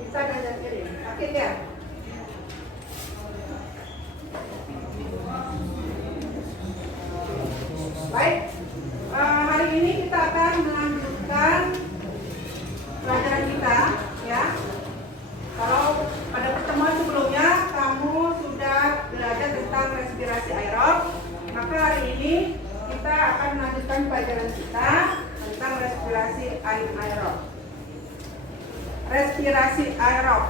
Bisa dan kiri. Sakit ya? Baik. Hari ini kita akan melanjutkan pelajaran kita, ya. Kalau pada pertemuan sebelumnya kamu sudah belajar tentang respirasi aerob, maka hari ini kita akan melanjutkan pelajaran kita tentang respirasi anaerob. Respirasi aerob.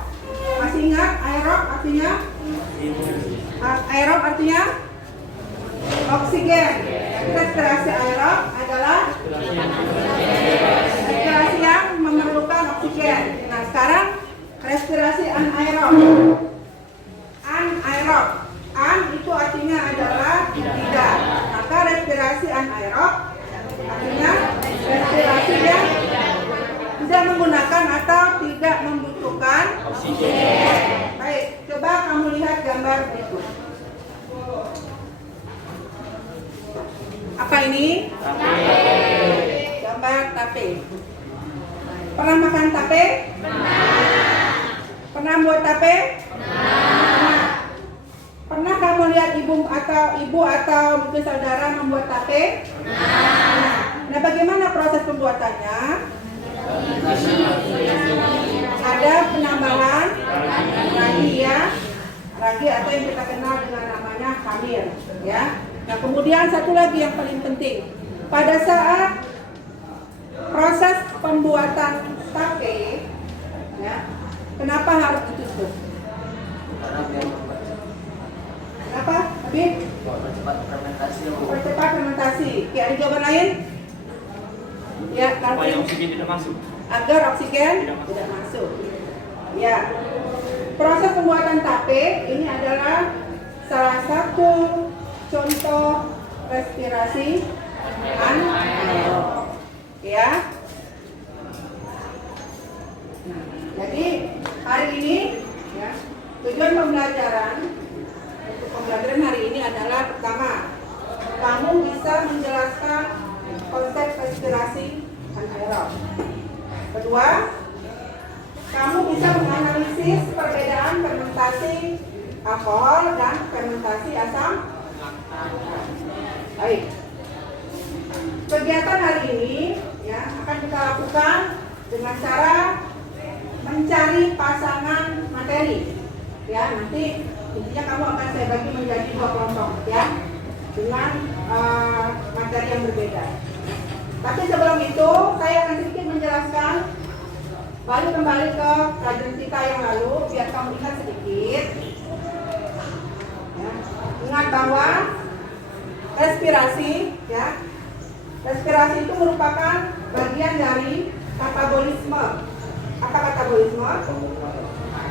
Masih ingat aerob artinya? Aerob artinya oksigen. Respirasi aerob adalah respirasi yang memerlukan oksigen. Nah, sekarang respirasi anaerob. Anaerob. An itu artinya adalah tidak. Maka respirasi anaerob artinya respirasi yang tidak menggunakan atau tidak membutuhkan oksigen. Baik, coba kamu lihat gambar berikut. Apa ini? Tape. Gambar tape. Pernah makan tape? Pernah buat tape? Pernah kamu lihat ibu atau mungkin saudara membuat tape? Nah, bagaimana proses pembuatannya? Ada penambahan ragi, ya, ragi atau yang kita kenal dengan namanya khamir, ya. Nah, kemudian satu lagi yang paling penting, pada saat proses pembuatan tape, ya, kenapa harus ditutup? Kenapa? Habib? Percepat fermentasi. Ya, ada jawaban lain? Ya, supaya oksigen tidak masuk. Agar oksigen tidak masuk. Ya. Proses pembuatan tape ini adalah salah satu contoh respirasi anaerob. Ya. Nah, jadi hari ini, ya, tujuan pembelajaran hari ini adalah pertama, kamu bisa menjelaskan konsep respirasi anaerob. Kedua, kamu bisa menganalisis perbedaan fermentasi alkohol dan fermentasi asam. Baik. Kegiatan hari ini, ya, akan kita lakukan dengan cara mencari pasangan materi. Ya, nanti intinya kamu akan saya bagi menjadi 2 kelompok, ya, dengan materi yang berbeda. Tapi sebelum itu, saya akan sedikit menjelaskan, balik kembali ke pelajaran kita yang lalu, biar kamu ingat sedikit. Ya. Ingat bahwa respirasi, ya, respirasi itu merupakan bagian dari katabolisme. Apa katabolisme?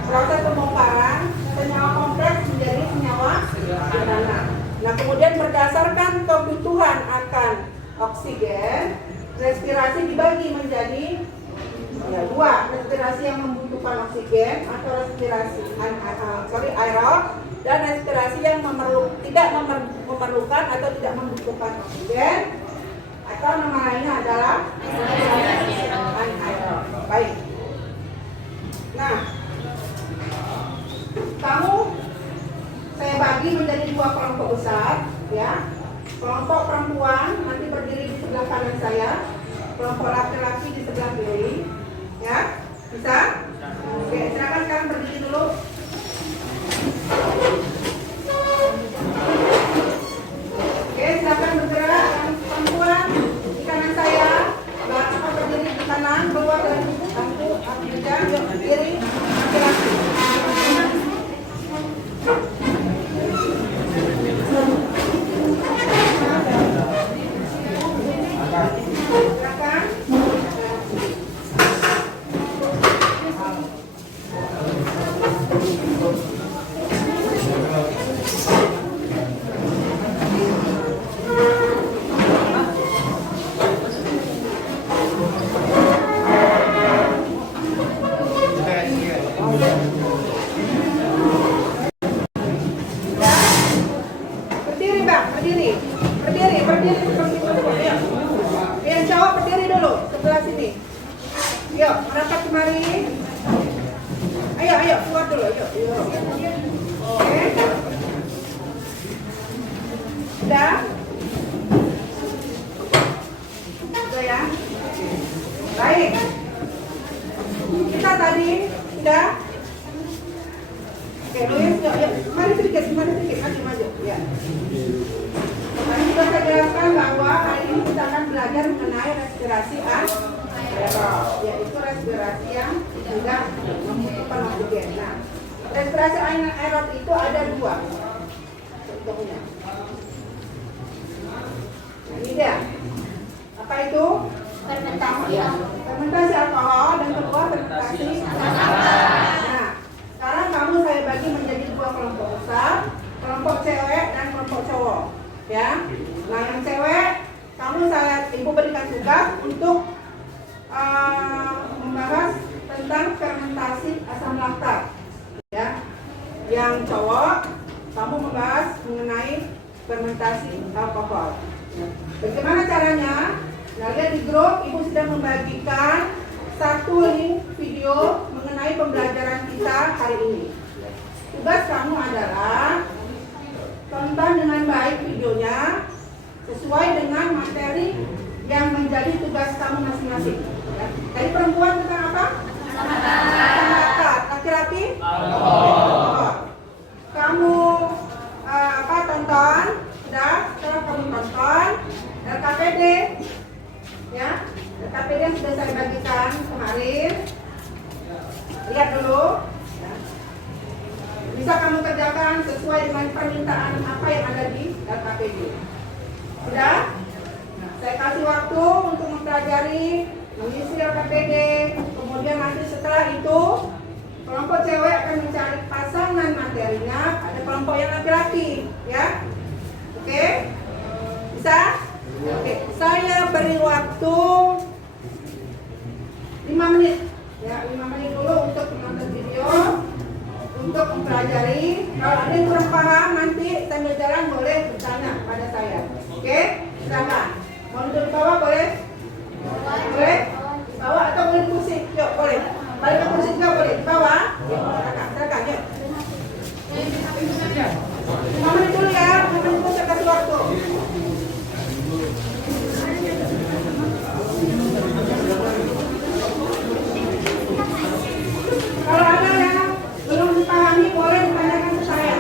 Proses pembongkaran senyawa kompleks menjadi senyawa sederhana. Nah, kemudian berdasarkan kebutuhan akan oksigen, respirasi dibagi menjadi, ya, 2, respirasi yang membutuhkan oksigen atau respirasi aerob, dan respirasi yang tidak memerlukan atau tidak membutuhkan oksigen, atau nama lainnya adalah anaerob. Baik. Nah, kamu saya bagi menjadi 2 kelompok besar, ya. Kelompok perempuan nanti berdiri di sebelah kanan saya, kelompok laki-laki di sebelah kiri, ya. Bisa? Oke, silakan sekarang berdiri dulu. Oke, silakan bergerak. Yang perempuan di kanan saya, bapak berdiri di kanan, bawah dan bantu meja, yuk kiri, laki-laki. keluar dulu, yuk. Oke. Udah? Udah ya? Baik. Kita tadi sudah. Oke, Luis, yuk. Mari sedikit, maju. Ya. Tadi sudah saya jelaskan bahwa hari ini kita akan belajar mengenai respirasi anaerob, yaitu respirasi yang tidak membutuhkan oksigen. Nah, respirasi anaerob itu ada dua contohnya. Nah, ini dia. Apa itu? Fermentasi alkohol dan kedua fermentasi asam. Nah, sekarang kamu saya bagi menjadi dua kelompok besar, kelompok cewek dan kelompok cowok. Ya, nah yang cewek, ibu berikan tugas untuk membahas tentang fermentasi asam laktat. Ya, yang cowok, kamu membahas mengenai fermentasi alkohol. Bagaimana caranya? Nah, lihat di grup, ibu sudah membagikan satu link video mengenai pembelajaran kita hari ini. Tugas kamu adalah tonton dengan baik videonya sesuai dengan materi yang menjadi tugas kamu masing-masing. Ya. Dari perempuan tentang apa? Asam laktat. Laki-laki? Alkohol. Kamu tonton? Sudah? Setelah kamu tonton LKPD, ya, LKPD yang sudah saya bagikan kemarin. Lihat dulu. Bisa kamu kerjakan sesuai dengan permintaan apa yang ada di LKPD. Sudah? Nah, saya kasih waktu untuk mempelajari, mengisi LKPD. Kemudian nanti setelah itu kelompok cewek akan mencari pasangan materinya pada kelompok yang laki-laki, ya. Oke? Bisa? Oke. Saya beri waktu 5 menit. Ya, 5 menit dulu untuk menonton video. Untuk mempelajari, kalau ada yang kurang paham nanti sambil jalan boleh bertanya pada saya. Oke, silakan. Mau duduk di bawah boleh? Boleh? Di bawah atau boleh di kursi? Yuk, boleh. Balik ke kursi juga boleh. Di bawah? Silakan, yuk. 5 menit dulu ya, 5 menit dulu saya kasih waktu. Kalau ada yang belum dipahami boleh ditanyakan ke saya.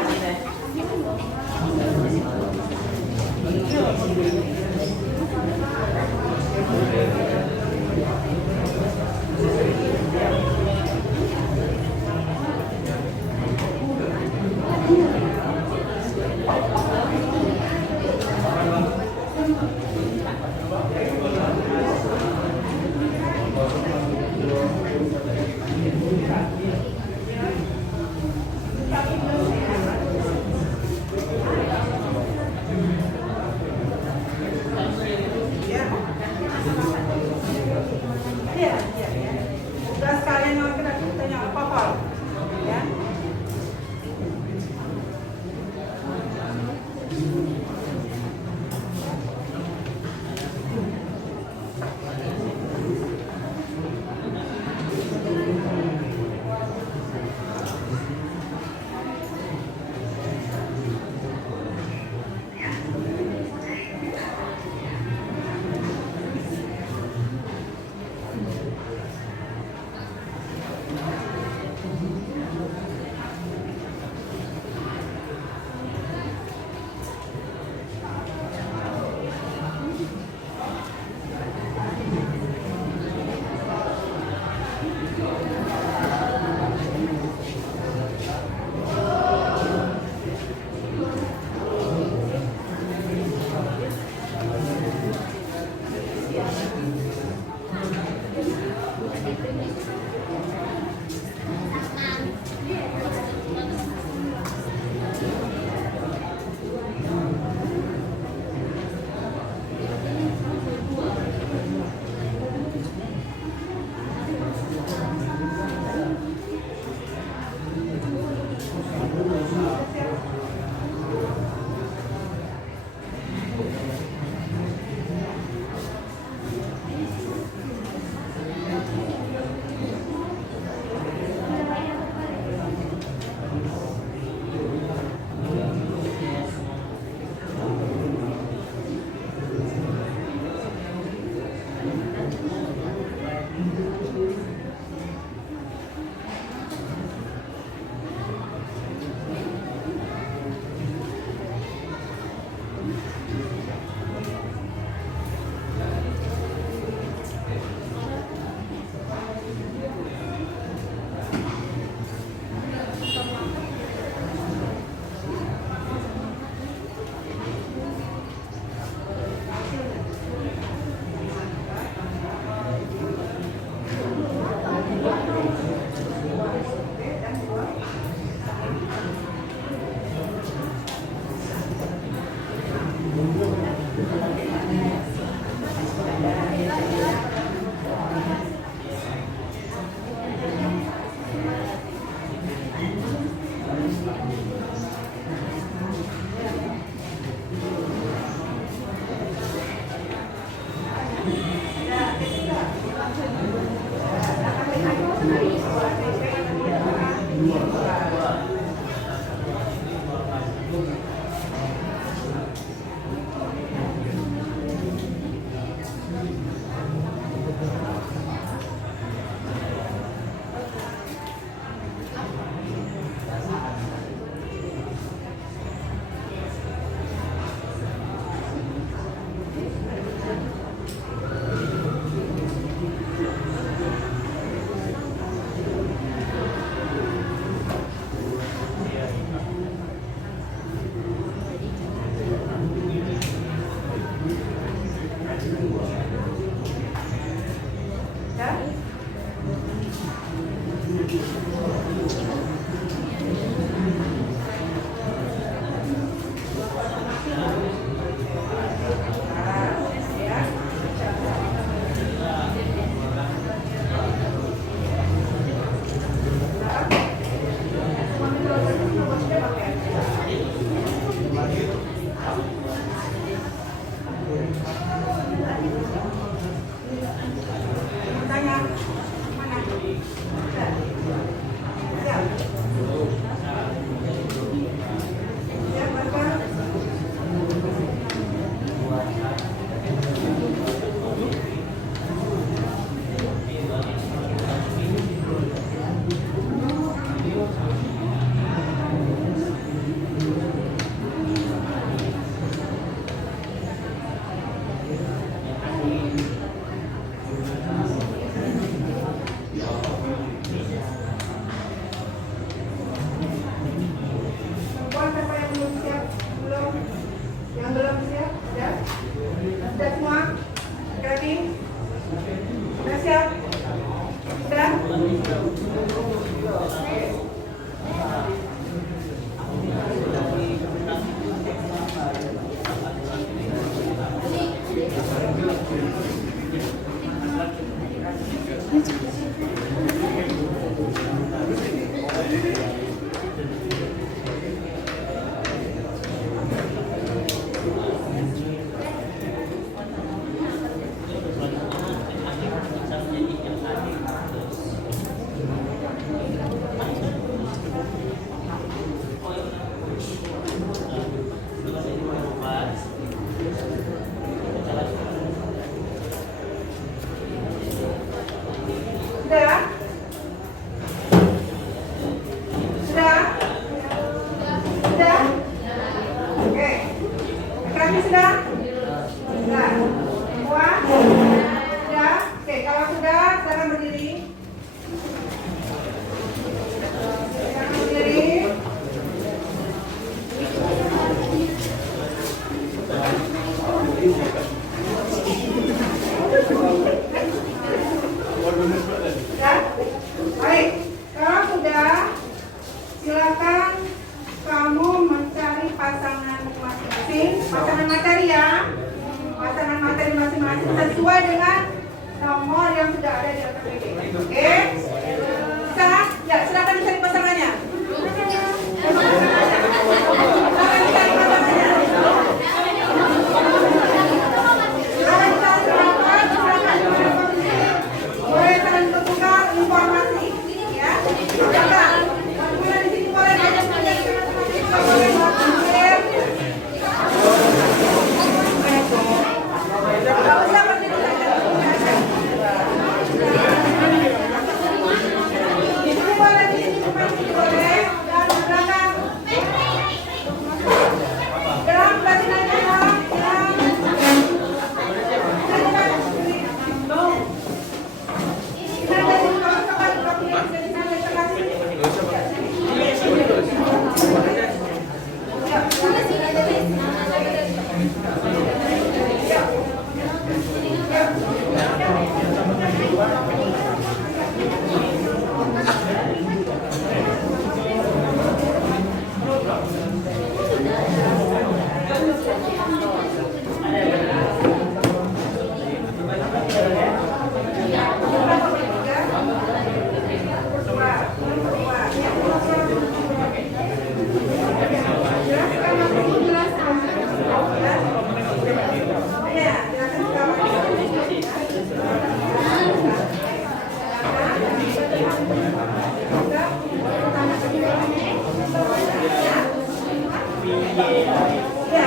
Iya,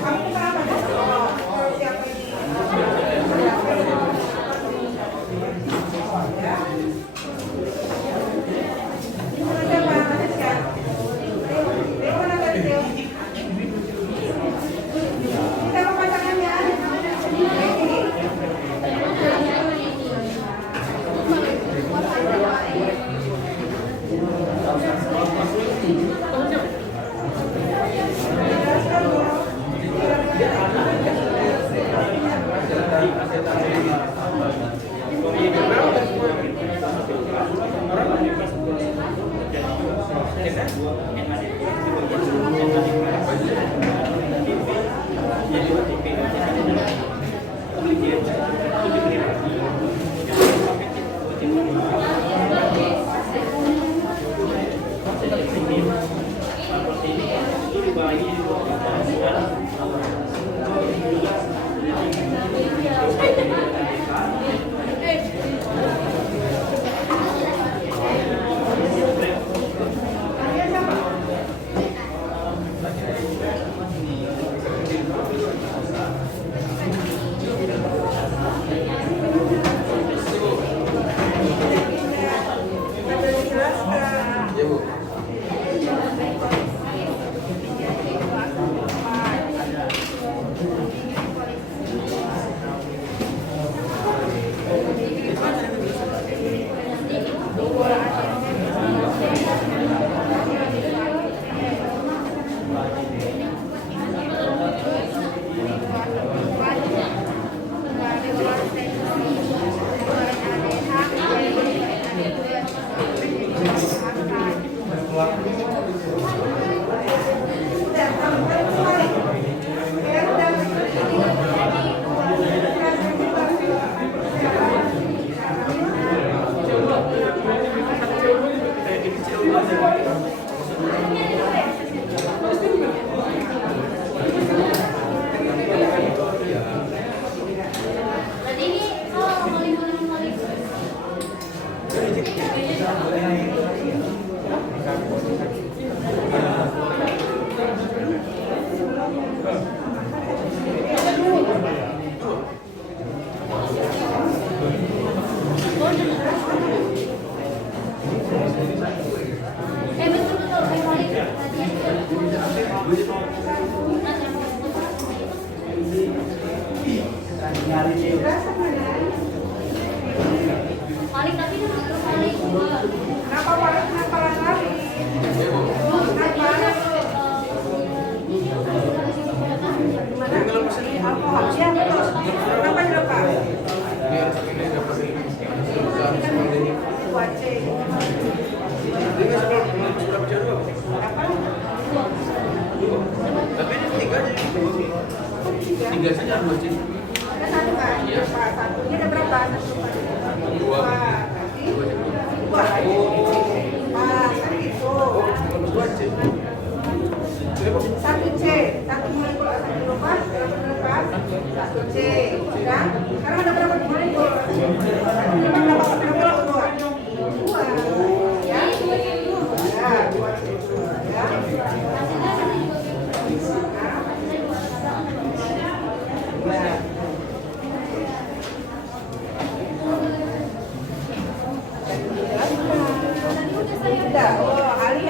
kamu kenapa? Kalau siapa Tiga saja dua sih. Ada satu kan? Iya. Satunya ada berapa? Dua. Dua. Pas, kan gitu. Dua C. Satu C, satu molekul satu lepas, satu C. Ya. Sekarang ada berapa molekul? Berapa dua? Dua. Ya. Ya, dua C. Ya. Sudah, oh, Ali.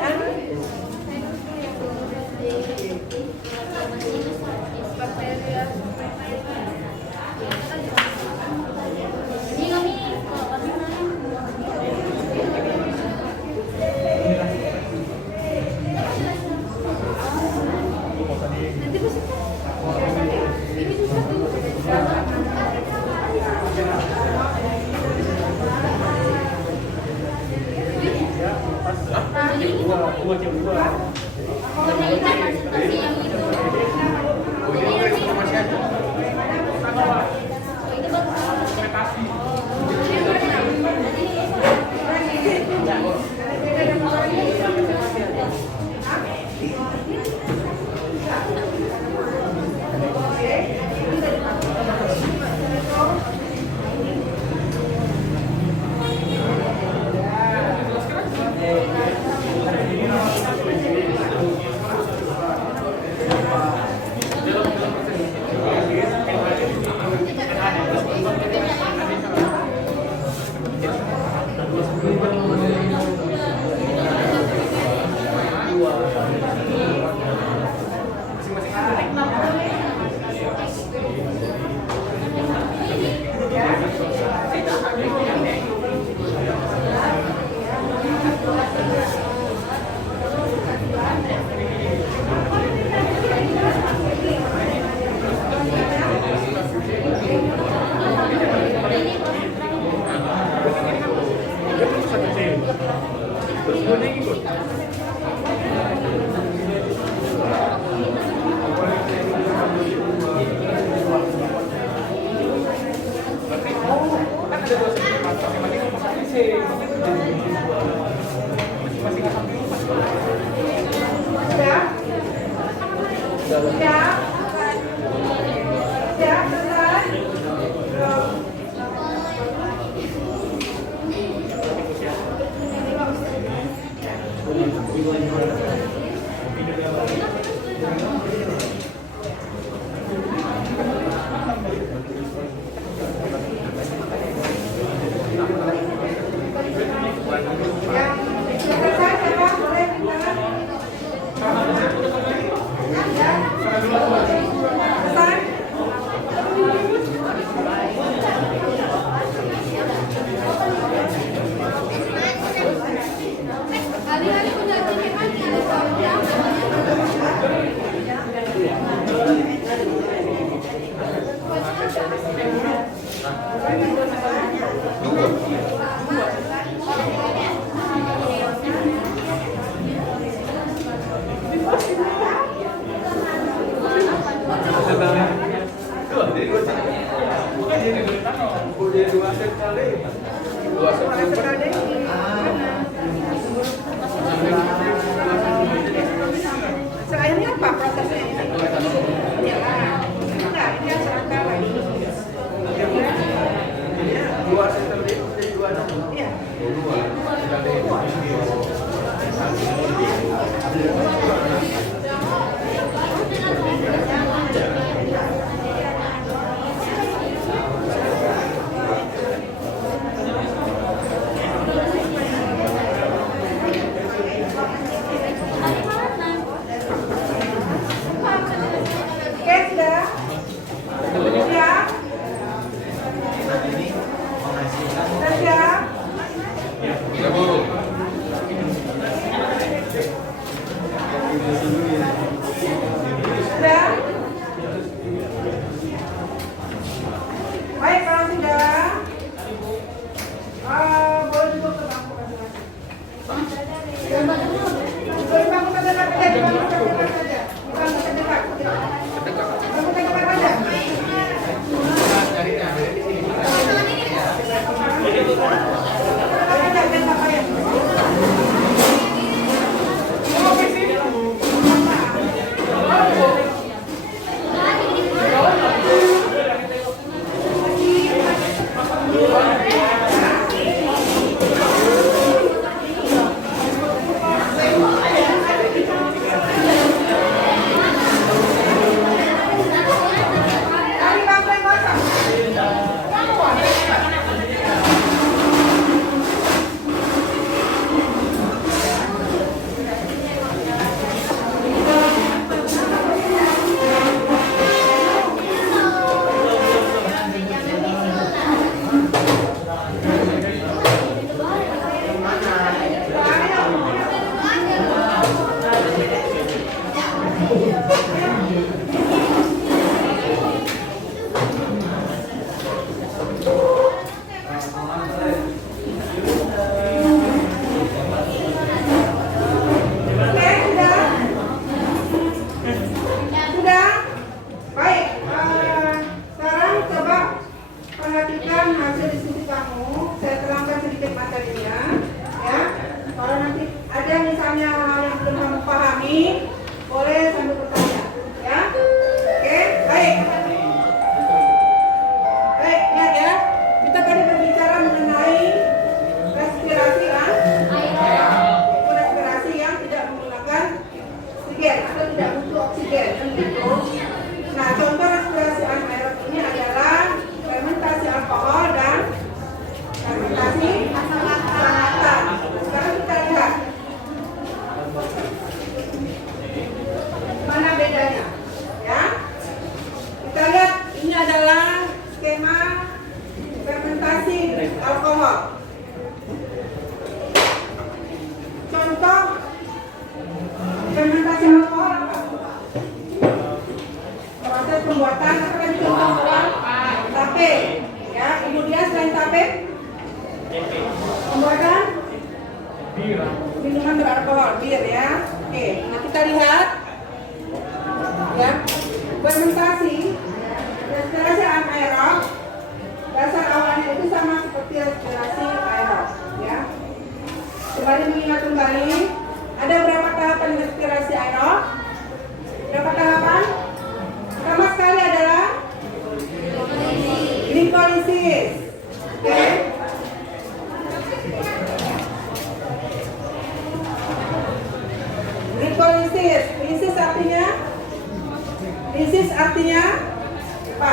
Akhirnya apa prosesnya? Ya, enggak, ini serangka lagi. Iya. Oke, sudah? Sudah? Sudah siap? Ya, Bu. Sudah? Baik, kalau sudah, boleh duduk ke bangku masing-masing. Di bangku terdekat aja, di bangku terdekat aja. Di bangku terdekat. Di bangku terdekat aja. Dari bangku yang kosong. Oke, sudah? Sudah? Baik, sekarang coba perhatikan hasil diskusi kamu. Saya terangkan sedikit materinya, ya. Kalau nanti ada misalnya hal yang belum kamu pahami, boleh sambil bertanya, ya. Oke, baik. Baik, lihat ya. Kita tadi berbicara mengenai respirasi, kan? Respirasi yang tidak menggunakan oksigen atau tidak butuh oksigen, kan gitu. Nah, contoh respirasi anaerob ini adalah fermentasi alkohol dan fermentasi asam laktat. Sekarang kita lihat mana alkohol, bir ya. Oke, nah kita lihat ya fermentasi respirasi anaerob. Dasar awalnya itu sama seperti respirasi aerob ya. Kembali mengingat kembali, ada berapa tahapan respirasi aerob? Berapa tahapan? Pertama sekali adalah glikolisis. Oke. Glikolisis, lisis artinya apa?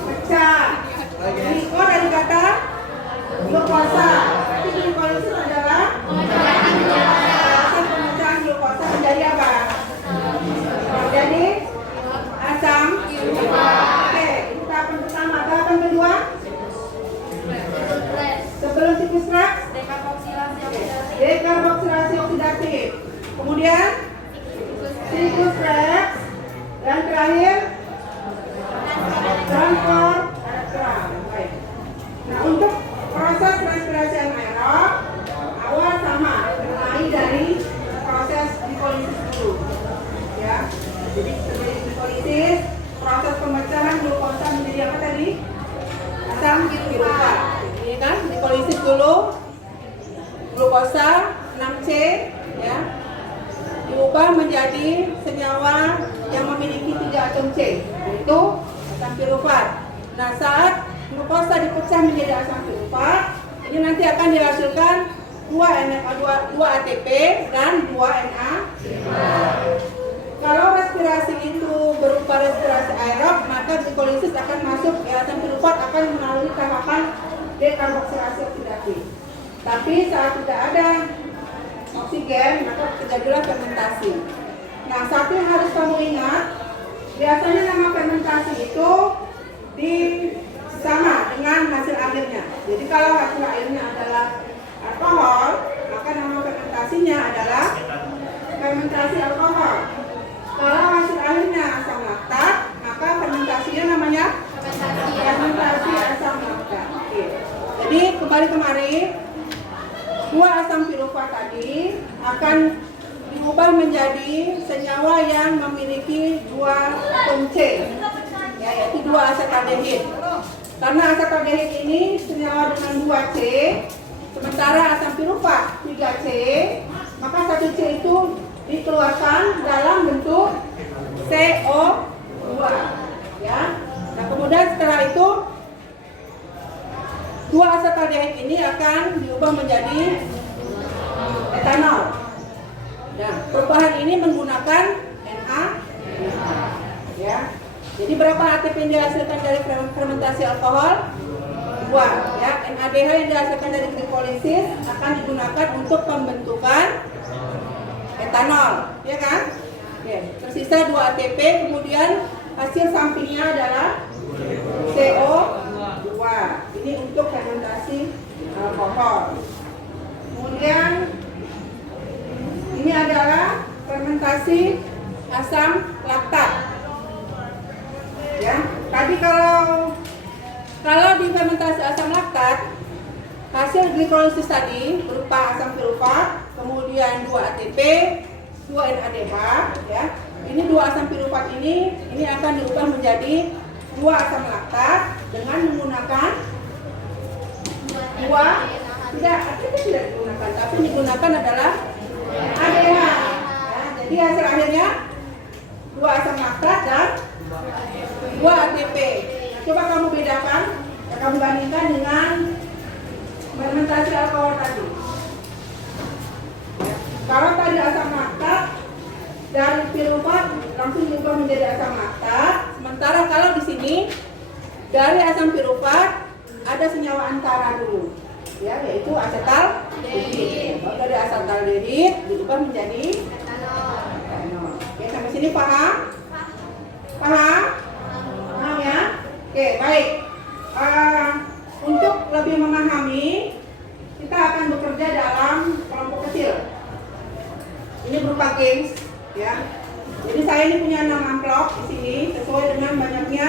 Pecah. Gliko dari kata glukosa. Berarti glikolisis adalah proses pemecahan glukosa menjadi apa? Menjadi asam. Oke, itu tahapan pertama. Tahapan kedua? Sebelum siklus Krebs? Dekarboksilasi oksidatif. Kemudian siklus Krebs, dan terakhir transfer elektron. Baik. Nah, untuk proses respirasi anaerob awal sama, mulai dari proses glikolisis dulu. Ya. Jadi sebelum glikolisis, proses pemecahan glukosa menjadi apa tadi? Asam piruvat. Ini kan glikolisis dulu. Glukosa 6C ya. Diubah menjadi senyawa yang memiliki 3 atom C, yaitu asam piruvat. Nah, saat glukosa dipecah menjadi asam piruvat, ini nanti akan dihasilkan 2 ATP dan 2 Na. Kalau respirasi itu berupa respirasi aerob, maka glikolisis akan masuk ke asam piruvat akan melalui tahapan dekarboksilasi oksidatif. Tapi saat tidak ada oksigen, maka terjadilah fermentasi. Nah, satu yang harus kamu ingat, biasanya nama fermentasi itu sama dengan hasil akhirnya. Jadi kalau hasil akhirnya adalah alkohol, maka nama fermentasinya adalah fermentasi alkohol. Kalau hasil akhirnya asam laktat, maka fermentasinya namanya fermentasi asam laktat. Oke. Jadi kembali kemari, 2 asam piruvat tadi akan diubah menjadi senyawa yang memiliki 2 atom C, ya, yaitu 2 asetaldehid. Karena asetaldehid ini senyawa dengan 2 C, sementara asam piruvat 3 C, maka 1 C itu dikeluarkan dalam bentuk CO2, ya. Nah, kemudian setelah itu 2 asetaldehid ini akan diubah menjadi etanol. Nah, perubahan ini menggunakan Na, ya. Jadi berapa ATP yang dihasilkan dari fermentasi alkohol? 2, ya. NADH yang dihasilkan dari glikolisis akan digunakan untuk pembentukan etanol, ya kan? Oke, tersisa 2 ATP, kemudian hasil sampingnya adalah CO2. Ini untuk fermentasi alkohol. Kemudian ini adalah fermentasi asam laktat. Ya, tadi kalau di fermentasi asam laktat, hasil glikolisis tadi berupa asam piruvat, kemudian 2 ATP, 2 NADH, ya. Ini 2 asam piruvat ini akan diubah menjadi 2 asam laktat dengan menggunakan 2 tidak digunakan, tapi digunakan adalah ADH. Ya, jadi hasil akhirnya 2 asam laktat dan 2 ATP. Nah, coba kamu bedakan, kamu bandingkan dengan fermentasi alkohol tadi. Kalau tadi asam laktat dari piruvat langsung diubah menjadi asam laktat, sementara kalau di sini dari asam piruvat ada senyawa antara dulu, ya, yaitu asetaldehid. Kalau dari asetaldehid diubah menjadi etanol. Oke, sampai sini paham? Paham? Paham ya? Oke, baik. Untuk lebih memahami, kita akan bekerja dalam kelompok kecil. Ini berupa games, ya. Jadi saya ini punya 6 amplop di sini sesuai dengan banyaknya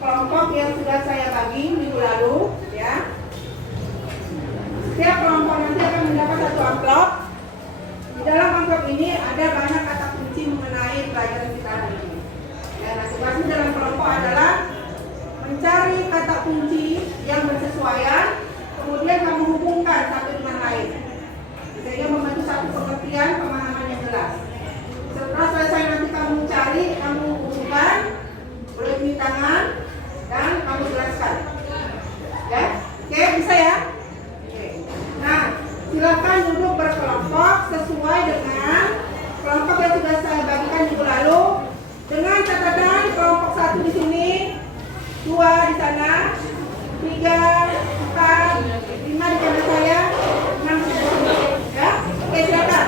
kelompok yang sudah saya bagi minggu lalu, ya. Setiap kelompok nanti akan mendapat 1 amplop. dalam amplop ini ada banyak kata kunci mengenai pelajaran kita hari ini. Ya, nah, tugasnya dalam kelompok adalah mencari kata kunci yang bersesuaian, kemudian kamu hubungkan satu dengan lain, sehingga membantu satu pengertian pemahaman yang jelas. Setelah selesai nanti kamu cari, kamu hubungkan, boleh bunyi tangan, dan kamu jelaskan. Ya, oke, bisa ya? Oke. Nah, silakan duduk berkelompok sesuai dengan kelompok yang sudah saya bagikan minggu lalu. Dengan catatan kelompok 1 di sini, 2 di sana, 3, 4, 5 di kanan saya, 6 di sini. Ya, oke, silakan.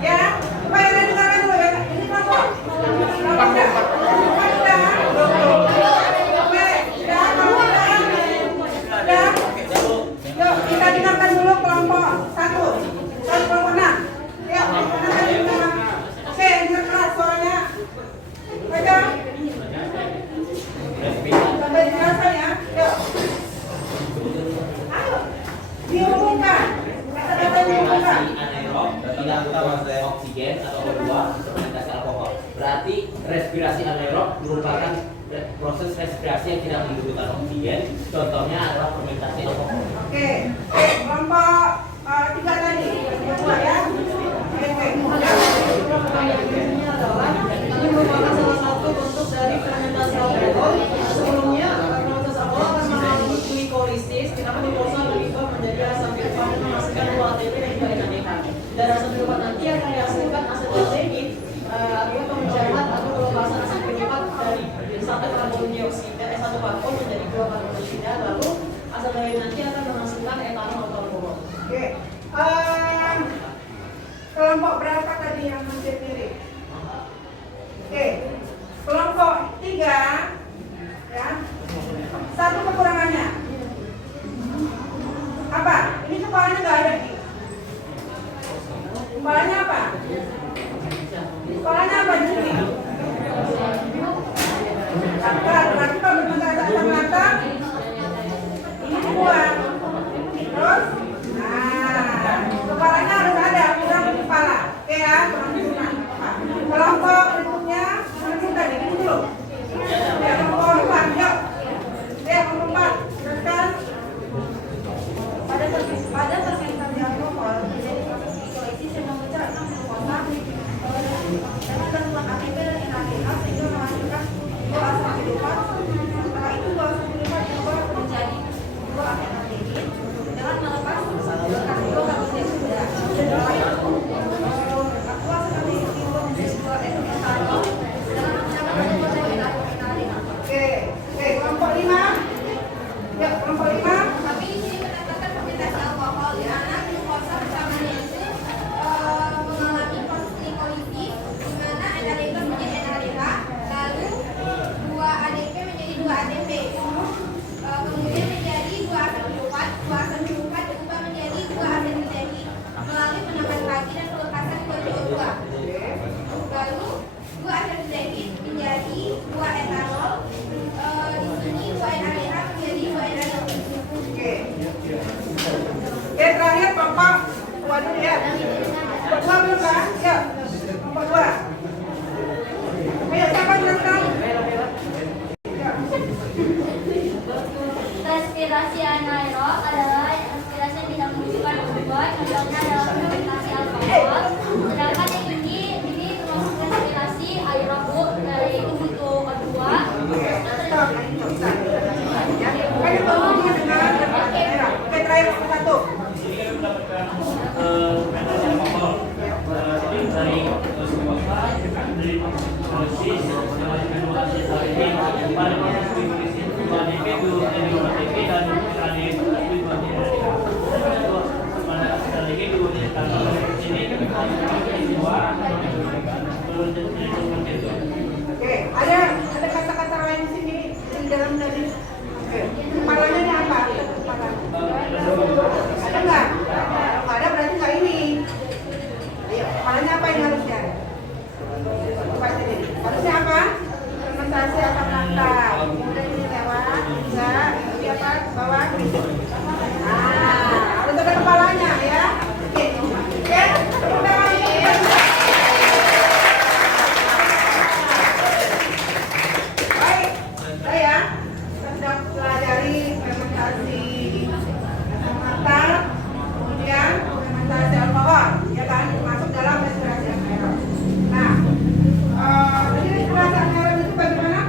Ya, supaya saya dengarkan dulu ya. Ini kelompok. Yuk, kita dengarkan dulu kelompok 1. Kelompok 6. Yuk, oke, dengar keras suaranya. Pegang. Sampai dijelasan ya. Yuk. Ayo. Diumumkan. Kata-kata diumumkan. Anaerob tidak oksigen atau O2 fermentasi alkohol. Berarti respirasi anaerob merupakan proses respirasi yang tidak membutuhkan oksigen. Contohnya adalah fermentasi alkohol. Oke, kelompok 3 tadi, kedua ya. Ini adalah ini merupakan salah satu bentuk dari fermentasi alkohol. Sebelumnya fermentasi alkohol akan mengalami glikolisis, kita glukosa berubah menjadi asam pilpat dan menghasilkan 2 ATP dan juga NADH. Dari asam pilpat nanti akan dihasilkan asetaldehyid akibat pengejaran atau pelepasan asam pilpat dari 1 karbon dioksida, 1 karbon menjadi 2 karbon dioksida. Lalu asetaldehyid nanti akan menghasilkan etanol atau alkohol. Oke, kelompok berapa tadi yang hampir mirip? Oke, kelompok 3 ya. Satu kekurangannya apa? Ini kepalanya nggak ada nih. Kepalanya apa? Kepalanya apa di sini? Berarti kalau berbicara asam mata ini dibuang. Terus, kepalanya harus ada, kurang di kepala. Oke ya, teman-teman. Kelompok berikutnya menunjukkan ini dulu. Ya, kelompok 4, yuk. Ya, kelompok 4. Teruskan. Pada fermentasi alkohol terjadi proses glikolisis yang memecah asam glukosa dengan bantuan ATP dan NADH sehingga menghasilkan 2 asam pilpat. Setelah itu 2 asam pilpat diubah menjadi 2 asetaldehyid dengan melepas karbon dioksida. Setelah itu 2 asetaldehyid diubah menjadi 2 etanol dengan menggunakan metode NADH. Oke, kelompok 5. Yuk, kelompok 5. Tapi di sini menambahkan fermentasi alkohol di mana glukosa bersamanya itu mengalami proses glikolisis di mana NADH menjadi NADH, lalu 2 ADP menjadi 2 ATP, kemudian menjadi 2 asam pilpat, 2 asam pilpat diubah menjadi 2 asetaldehyid melalui penambahan pagi dan pelepasan 2 CO2. Lalu 2 asetaldehyid menjadi 2 etanol, di sini 2 NADH menjadi 2 etanol. Oke. Oke, terakhir kelompok 2 dulu ya. Kelompok 2 belum kan? Yuk, kelompok 2. Ayo, siapa jelaskan? Respirasi anaerob adalah respirasi yang tidak menunjukkan O2, contohnya adalah fermentasi alkohol. Sedangkan yang ini termasuk respirasi aerob, yaitu butuh O2. Oke, kelompok 2 dengan daerah. Oke, terakhir kelompok 1. Fermentasi alkohol. Jadi dari glukosa, dari glikolisis, kedua asetaldehyid, pada proses glikolisis 2 ADP, 2 ATP dan NADH pada asetaldehyid 2 etanol. Ini Oke, ada kata-kata lain di sini di dalam tadi. Oke, kepalanya ini apa? Kepala. Ada nggak? Kalau nggak ada berarti nggak ini. Ayo, kepalanya apa ini harusnya? Coba sini. Harusnya apa? Fermentasi asam lambda. Kemudian ini lewat, enggak, ini apa? Bawah. Harus ada kepalanya ya. Oke, oke. Baik, saya sudah pelajari fermentasi asam mata, kemudian fermentasi alkohol, ya kan, masuk dalam respirasi anaerob. Nah, tadi respirasi anaerob itu bagaimana?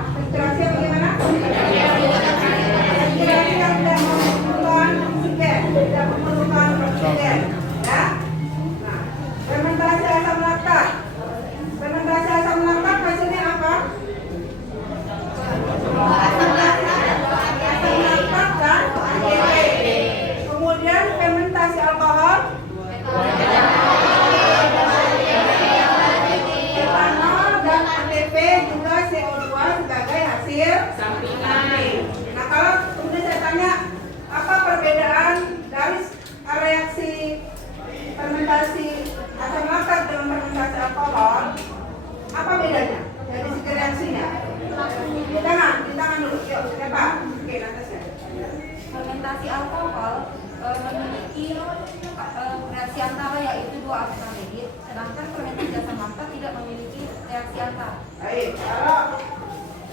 sedangkan fermentasi asam lactat tidak memiliki reaksi antara. Baik, kalau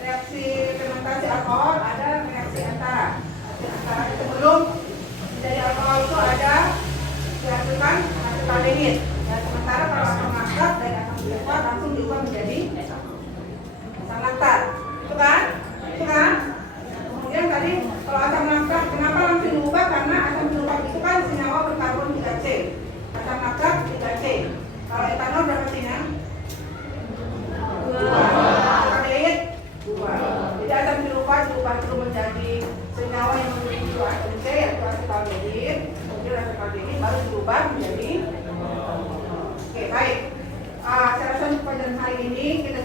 reaksi fermentasi alkohol ada reaksi antara. Reaksi antara sebelum menjadi alkohol itu ada dihasilkan asetaldehyid. Ya, sementara kalau asam laktat dari asam sulfat langsung diubah menjadi asam laktat. Itu kan? Itu kan? Kemudian tadi kalau asam laktat kenapa langsung diubah? Karena asam sulfat itu kan senyawa berkarbon 3C. Asam laktat 3C. Kalau etanol berapa C-nya? 2. Asetaldehyid 2. Jadi asam sulfat diubah dulu menjadi senyawa yang memiliki 2 atom C yaitu asetaldehyid. Kemudian asetaldehyid baru diubah menjadi. Oke, baik. Saya rasa untuk pelajaran hari ini kita